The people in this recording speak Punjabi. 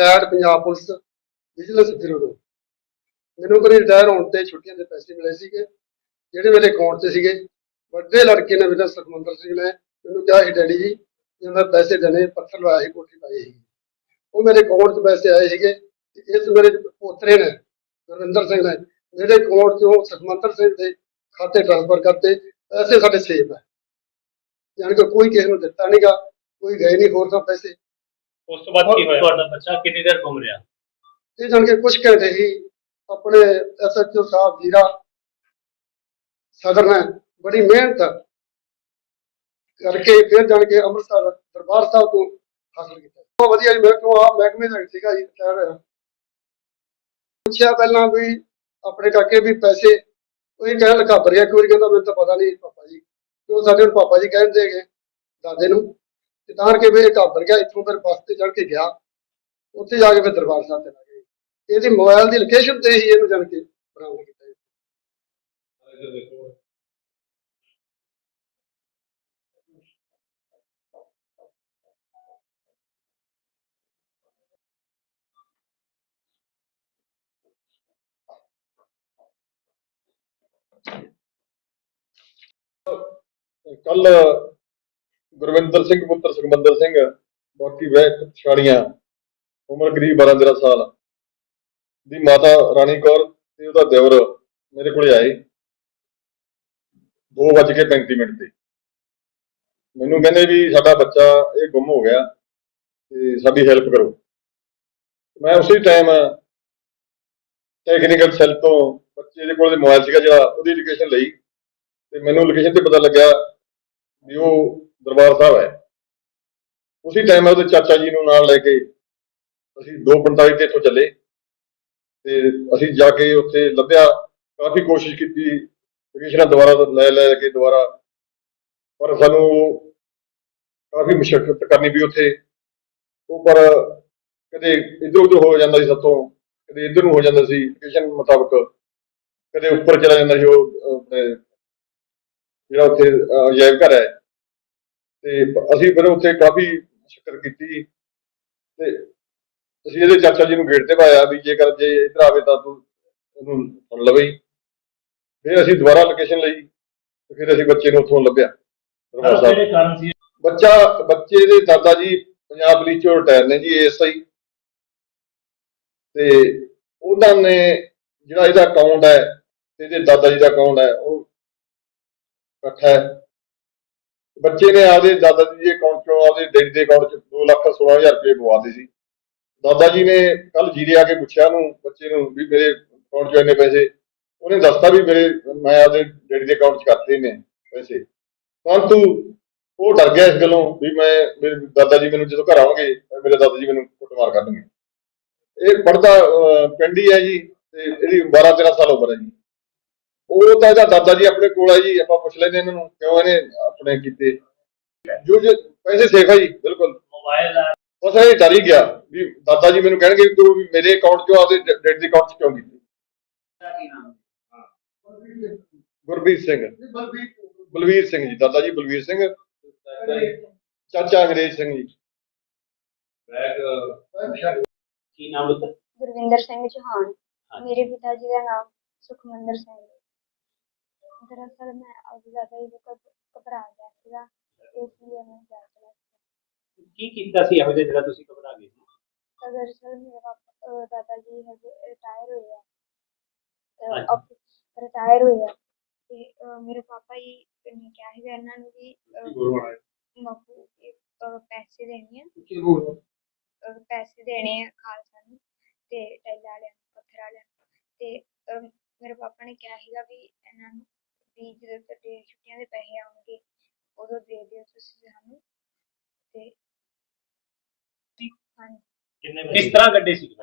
Retired Punjab police vigilance bureau. ਤੋਂ ਮੈਨੂੰ ਕਰੀ ਰਿਟਾਇਰ ਹੋਣ ਤੇ ਛੁੱਟੀਆਂ ਦੇ ਪੈਸੇ ਮਿਲੇ ਸੀਗੇ, ਜਿਹੜੇ ਮੇਰੇ ਅਕਾਊਂਟ 'ਚ ਸੀਗੇ। ਵੱਡੇ ਲੜਕੇ ਨੇ ਮੇਰਾ ਸੁਖਮੰਦਰ ਸਿੰਘ ਨੇ ਮੈਨੂੰ ਕਿਹਾ ਸੀ, ਡੈਡੀ ਜੀ ਜੇ ਪੈਸੇ ਦੇਣੇ, ਪੱਥਰ ਲਵਾਇਆ ਸੀ, ਕੋਠੀ ਪਾਈ ਸੀ। ਉਹ ਮੇਰੇ ਅਕਾਊਂਟ 'ਚ ਪੈਸੇ ਆਏ ਸੀਗੇ ਇਸ ਮੇਰੇ ਪੋਤਰੇ ਨੇ ਗੁਰਵਿੰਦਰ ਸਿੰਘ ਨੇ, ਜਿਹੜੇ ਅਕਾਊਂਟ 'ਚੋਂ ਸੁਖਮੰਦਰ ਸਿੰਘ ਦੇ ਖਾਤੇ ਟ੍ਰਾਂਸਫਰ ਕਰਤੇ, ਪੈਸੇ ਸਾਡੇ ਸੇਫ ਹੈ ਯਾਨੀ ਕਿ ਕੋਈ ਕਿਸੇ ਨੂੰ ਦਿੱਤਾ ਨਹੀਂਗਾ ਕੋਈ ਗਏ ਨਹੀਂ ਹੋਰ ਤਾਂ ਪੈਸੇ। ਉਸ ਤੋਂ ਬਾਅਦ ਕੀ ਹੋਇਆ? ਤੁਹਾਡਾ ਬੱਚਾ ਕਿੰਨੀ ਦੇਰ ਘੁੰਮ ਰਿਹਾ? ਇਹ ਜਾਣ ਕੇ ਕੁਝ ਘੰਟੇ ਹੀ ਆਪਣੇ ਐਸਐਚਓ ਸਾਹਿਬ ਜੀਰਾ ਸਦਰ ਨੇ ਬੜੀ ਮਿਹਨਤ ਕਰਕੇ ਫਿਰ ਜਾਣ ਕੇ ਅੰਮ੍ਰਿਤਸਰ ਦਰਬਾਰ ਸਾਹਿਬ ਤੋਂ ਹਾਸਲ ਕੀਤਾ। ਬਹੁਤ ਵਧੀਆ ਜੀ ਮੇਰੇ ਕੋਲ ਆ ਮਹਿਕਮੇ ਦਾ ਸੀਗਾ ਜੀ ਰਿਟਾਇਰ ਹੋਇਆ। ਪੁੱਛਿਆ ਪਹਿਲਾਂ ਵੀ ਆਪਣੇ ਕਾਕੇ ਵੀ ਪੈਸੇ ਉਹ ਇਹ ਕਹਿਣ ਲੱਗਾ ਬਰਿਆ ਕੋਈ ਕਹਿੰਦਾ ਮੈਨੂੰ ਤਾਂ ਪਤਾ ਨਹੀਂ ਪਾਪਾ ਜੀ। ਉਹ ਸਾਡੇ ਨੂੰ ਪਾਪਾ ਜੀ ਕਹਿੰਦੇ ਹੈਗੇ ਦਾਦੇ ਨੂੰ। ਤੇ ਤਾਂ ਕਰਕੇ ਵੀ ਇਹ ਘਾਬਰ ਗਿਆ, ਇੱਥੋਂ ਫਿਰ ਬੱਸ ਤੇ ਚੜ੍ਹ ਕੇ ਗਿਆ ਉੱਥੇ ਜਾ ਕੇ ਫਿਰ ਦਰਬਾਰ ਸਾਹਿਬ ਤੇ ਲੱਗ ਗਏ ਇਹਦੀ ਮੋਬਾਈਲ ਦੀ ਲੋਕੇਸ਼ਨ ਤੇ ਹੀ ਇਹਨੂੰ ਜਾਣ ਕੇ ਬਰਾਮਦ ਕੀਤਾ ਜੀ। ਕੱਲ ਗੁਰਵਿੰਦਰ ਸਿੰਘ, ਪੁੱਤਰ ਸੁਖਮੰਦਰ ਸਿੰਘ, ਬਾਕੀ ਵਹਿ ਪਛਾਣੀਆਂ ਉਮਰ ਕਰੀਬ 12 13 ਸਾਲ। ਦੀ ਮਾਤਾ ਰਾਣੀ ਕੌਰ ਤੇ ਉਹਦਾ ਦਿਓਰ ਮੇਰੇ ਕੋਲੇ ਆਏ 2:35 ਮਿੰਟ ਤੇ। ਮੈਨੂੰ ਕਹਿੰਦੇ ਵੀ ਸਾਡਾ ਬੱਚਾ ਇਹ ਗੁੰਮ ਹੋ ਗਿਆ ਤੇ ਸਾਡੀ ਹੈਲਪ ਕਰੋ। ਮੈਂ ਉਸੇ ਟਾਈਮ ਟੈਕਨੀਕਲ ਸੈੱਲ ਤੋਂ ਬੱਚੇ ਦੇ ਕੋਲ ਮੋਬਾਈਲ ਸੀਗਾ ਜਿਹੜਾ, ਉਹਦੀ ਲੋਕੇਸ਼ਨ ਲਈ। ਤੇ ਮੈਨੂੰ ਲੋਕੇਸ਼ਨ ਤੇ ਪਤਾ ਲੱਗਿਆ ਵੀ ਉਹ ਦਰਬਾਰ ਸਾਹਿਬ ਹੈ। ਉਸੇ ਟਾਈਮ ਉਹਦੇ ਚਾਚਾ ਜੀ ਨੂੰ ਨਾਲ ਲੈ ਕੇ ਅਸੀਂ 2:45 ਤੇ ਇੱਥੋਂ ਚੱਲੇ ਤੇ ਅਸੀਂ ਜਾ ਕੇ ਉੱਥੇ ਲੱਭਿਆ। ਕਾਫੀ ਕੋਸ਼ਿਸ਼ ਕੀਤੀ ਲੋਕੇਸ਼ਨਾਂ ਦੁਬਾਰਾ ਲੈ ਲੈ ਕੇ ਦੁਬਾਰਾ। ਪਰ ਸਾਨੂੰ ਕਾਫੀ ਮੁਸ਼ਕਲ ਕਰਨੀ ਪਈ ਉੱਥੇ। ਉਹ ਪਰ ਕਦੇ ਇੱਧਰ ਉਧਰ ਹੋ ਜਾਂਦਾ ਸੀ ਸਾਤੋਂ ਕਦੇ ਇੱਧਰ ਨੂੰ ਹੋ ਜਾਂਦਾ ਸੀ ਲੋਕੇਸ਼ਨ ਮੁਤਾਬਕ। ਕਦੇ ਉੱਪਰ ਚਲਾ ਜਾਂਦਾ ਸੀ ਉਹ ਆਪਣੇ ਜਿਹੜਾ ਉੱਥੇ ਅਹ, ਅਜਾਇਬ ਘਰ ਹੈ। ਤੇ ਅਸੀਂ ਫਿਰ ਉੱਥੇ ਕਾਫੀ ਸ਼ੁਕਰ ਕੀਤੀ। ਤੇ ਅਸੀਂ ਇਹਦੇ ਚਾਚਾ ਜੀ ਨੂੰ ਗੇਟ ਤੇ ਪਾਇਆ ਵੀ ਜੇਕਰ ਜੇ ਇੱਧਰ ਆਵੇ ਤਾਂ ਤੂੰ ਉਹਨੂੰ ਫੜ ਲਵੇ। ਫਿਰ ਅਸੀਂ ਦੁਬਾਰਾ ਲੋਕੇਸ਼ਨ ਲਈ ਤੇ ਫਿਰ ਅਸੀਂ ਬੱਚੇ ਨੂੰ ਉੱਥੋਂ ਲੱਭਿਆ। ਬੱਚਾ ਬੱਚੇ ਦੇ ਦਾਦਾ ਜੀ ਪੰਜਾਬ ਪੁਲਿਸ ਚੋਂ ਰਿਟਾਇਰ ਨੇ ਜੀ ਏਐਸਆਈ ਤੇ ਉਹਨਾਂ ਨੇ ਜਿਹੜਾ ਇਹਦਾ ਅਕਾਊਂਟ ਹੈ ਤੇ ਇਹਦੇ ਦਾਦਾ ਜੀ ਦਾ ਅਕਾਊਂਟ ਹੈ ਉਹ ਇਕੱਠਾ ਹੈ। ਬੱਚੇ ਨੇ ਆਪਦੇ ਦਾਦਾ ਜੀ ਦੇ ਅਕਾਊਂਟ ਚੋਂ ਆਪਦੇ ਡੈਡੀ ਦੇ ਅਕਾਊਂਟ ਚ 2 ਲੱਖ 16000 ਰੁਪਏ ਪਵਾਤੇ ਸੀ। ਦਾਦਾ ਜੀ ਨੇ ਕੱਲ ਜੀਰੇ ਆ ਕੇ ਪੁੱਛਿਆ ਨੂੰ ਬੱਚੇ ਨੂੰ ਵੀ ਮੇਰੇ ਅਕਾਊਂਟ ਚੋਂ ਇੰਨੇ ਪੈਸੇ, ਉਹਨੇ ਦੱਸਤਾ ਵੀ ਮੇਰੇ, ਮੈਂ ਆਪਦੇ ਡੈਡੀ ਦੇ ਅਕਾਊਂਟ 'ਚ ਕਰਤੇ ਨੇ ਪੈਸੇ। ਪਰੰਤੂ ਉਹ ਡਰ ਗਿਆ ਇਸ ਗੱਲੋਂ ਵੀ ਮੈਂ, ਮੇਰੇ ਦਾਦਾ ਜੀ ਮੈਨੂੰ ਜਦੋਂ ਘਰ ਆਉਣਗੇ, ਮੇਰੇ ਦਾਦਾ ਜੀ ਮੈਨੂੰ ਕੁੱਟਮਾਰ ਕਰਨਗੇ। ਇਹ ਪੜਦਾ ਪਿੰਡ ਹੀ ਹੈ ਜੀ, ਤੇ ਇਹਦੀ 12 13 ਸਾਲ ਉਮਰ ਹੈ ਜੀ। ਉਹ ਤਾਂ ਇਹਦਾ ਦਾਦਾ ਜੀ ਆਪਣੇ ਕੋਲ ਹੈ ਜੀ ਆਪਾਂ ਪੁੱਛ ਲੈਂਦੇ ਇਹਨਾਂ ਨੂੰ ਕਿਉਂ ਇਹਨੇ ਆਪਣੇ ਕੀਤੇ। ਜੋ ਜੋ ਪੈਸੇ ਸੇਫ ਹੈ ਜੀ ਬਿਲਕੁਲ। ਮੋਬਾਈਲ ਆ। ਬਸ ਇਹ ਡਰ ਹੀ ਗਿਆ ਵੀ ਦਾਦਾ ਜੀ ਮੈਨੂੰ ਕਹਿਣਗੇ ਵੀ ਤੂੰ ਵੀ ਮੇਰੇ ਅਕਾਊਂਟ 'ਚੋਂ ਆਪਦੇ ਡੈਡ ਦੇ ਅਕਾਊਂਟ 'ਚ ਕਿਉਂ ਕੀਤੀ? ਗੁਰਬੀਰ ਸਿੰਘ। ਬਲਵੀਰ ਸਿੰਘ ਜੀ ਦਾਦਾ ਜੀ ਬਲਵੀਰ ਸਿੰਘ। ਚਾਚਾ ਅੰਗਰੇਜ਼ ਸਿੰਘ ਜੀ। ਕੀ ਨਾਮ ਬਤਾ ਗੁਰਵਿੰਦਰ ਸਿੰਘ ਚੌਹਾਨ। ਮੇਰੇ ਪਿਤਾ ਜੀ ਦਾ ਨਾਮ ਸੁਖਮੰਦਰ ਸਿੰਘ ਹੈ। ਦਰਅਸਲ ਮੈਂ ਅੱਜ ਜ਼ਿਆਦਾ ਹੀ ਘਬ- ਘਬਰਾ ਗਿਆ ਸੀਗਾ ਇਸ ਲਈ ਮੈਂ ਜਾ ਚਲਾ ਕੀ ਕੀਤਾ ਸੀ ਇਹੋ ਜਿਹਾ ਜਿਹੜਾ ਤੁਸੀਂ ਘਬਰਾ ਗਏ ਸੀ? ਤਾਂ ਦਰਅਸਲ ਮੇਰੇ ਪਾਪਾ ਅਹ ਦਾਦਾ ਜੀ ਹਜੇ ਰਿਟਾਇਰ ਹੋਏ ਆ। ਰਿਟਾਇਰ ਹੋਏ ਆ। ਤੇ ਅਹ ਮੇਰੇ ਪਾਪਾ ਜੀ ਨੇ ਕਿਹਾ ਸੀਗਾ ਇਹਨਾਂ ਨੂੰ ਵੀ ਮਕੂ ਅਹ, ਪੈਸੇ ਦੇਣੇ ਆ। ਅਹ ਪੈਸੇ ਦੇਣੇ ਆ ਖਾਲਸਾ ਨੂੰ ਤੇ ਟੈਲਾ ਵਾਲਿਆਂ ਨੂੰ ਪੱਥਰ ਵਾਲਿਆਂ ਨੂੰ। ਤੇ ਅਹ ਮੇਰੇ ਪਾਪਾ ਨੇ ਕਿਹਾ ਸੀਗਾ ਵੀ ਵੀ ਜਦੋਂ ਤੁਹਾਡੇ ਛੁੱਟੀਆਂ ਦੇ ਪੈਸੇ ਆਉਣਗੇ ਉਦੋਂ ਦੇ ਦਿਓ ਤੁਸੀਂ ਸਾਨੂੰ। ਤੇ ਹਾਂਜੀ। ਕਿੰਨੇ ਕਿਸ ਤਰ੍ਹਾਂ ਗੱਡੇ ਸੀ?